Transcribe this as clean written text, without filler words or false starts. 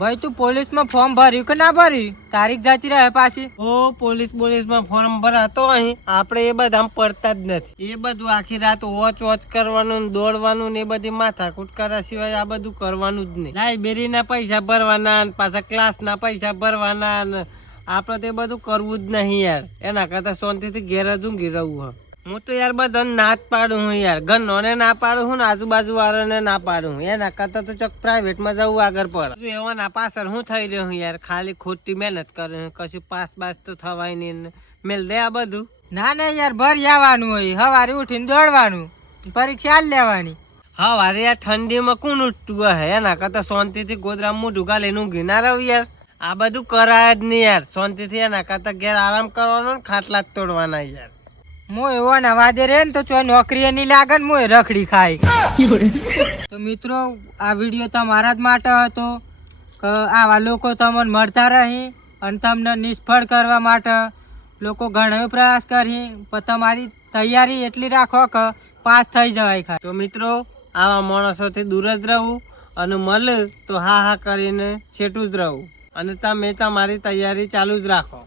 ભાઈ તું પોલીસમાં ફોર્મ ભર્યું કે ના ભર્યું? તારીખ જતી રહે પાછી. ઓ પોલીસમાં ફોર્મ ભરાતો અહીં આપણે એ બધા પડતા જ નથી. એ બધું આખી રાત વોચ કરવાનું ને દોડવાનું ને એ બધી માથાકૂટ કર્યા સિવાય આ બધું કરવાનું જ નહીં. લાઇબ્રેરીના પૈસા ભરવાના ને પાછા ક્લાસના પૈસા ભરવાના ને આપણે તે બધું કરવું જ નહીં યાર. એના કરતા શાંતિથી ઘેર જ ઊંઘી રહું હ. હું તો યાર બધાને ના જ પાડું હું યાર. ઘરનોને ના પાડું હું ને આજુબાજુ વાળાને ના પાડું હું. એના કરતા તો ચોક પ્રાઇવેટમાં જવું આગળ પડે. એવાના પાછળ હું થઈ રહ્યો હું યાર. ખાલી ખોટી મહેનત કરે કશું પાસ તો થવાય નહીં. મેલ દે આ બધું. ના યાર ભરી આવવાનું હોય. સવારે ઉઠીને દોડવાનું, પરીક્ષા લેવાની. સવારે યાર ઠંડીમાં કોણ ઉઠતું હે? એના કરતા શાંતિથી ગોદરામાં મોઢું ગાલીને ઊંઘી ના રહું યાર. આ બધું કરાય જ નહીં યાર. શાંતિથી એના કરતા ઘેર આરામ કરવાનો ને ખાટલા જ તોડવાના યાર. હું એવો નવાદે રે ને તો ચો નોકરી ની લાગે ને હું રખડી ખાય. તો મિત્રો આ વિડીયો તમારા જ માટે હતો કે આવા લોકો તમને મળતા રહી અને તમને નિષ્ફળ કરવા માટે લોકો ઘણો પ્રયાસ કરી, પણ તમારી તૈયારી એટલી રાખો કે પાસ થઈ જવાય ખાય. તો મિત્રો આવા માણસોથી દૂર જ રહું અને મળે તો હા કરીને છેટું જ રહું અને તમે તમારી તૈયારી ચાલુ જ રાખો.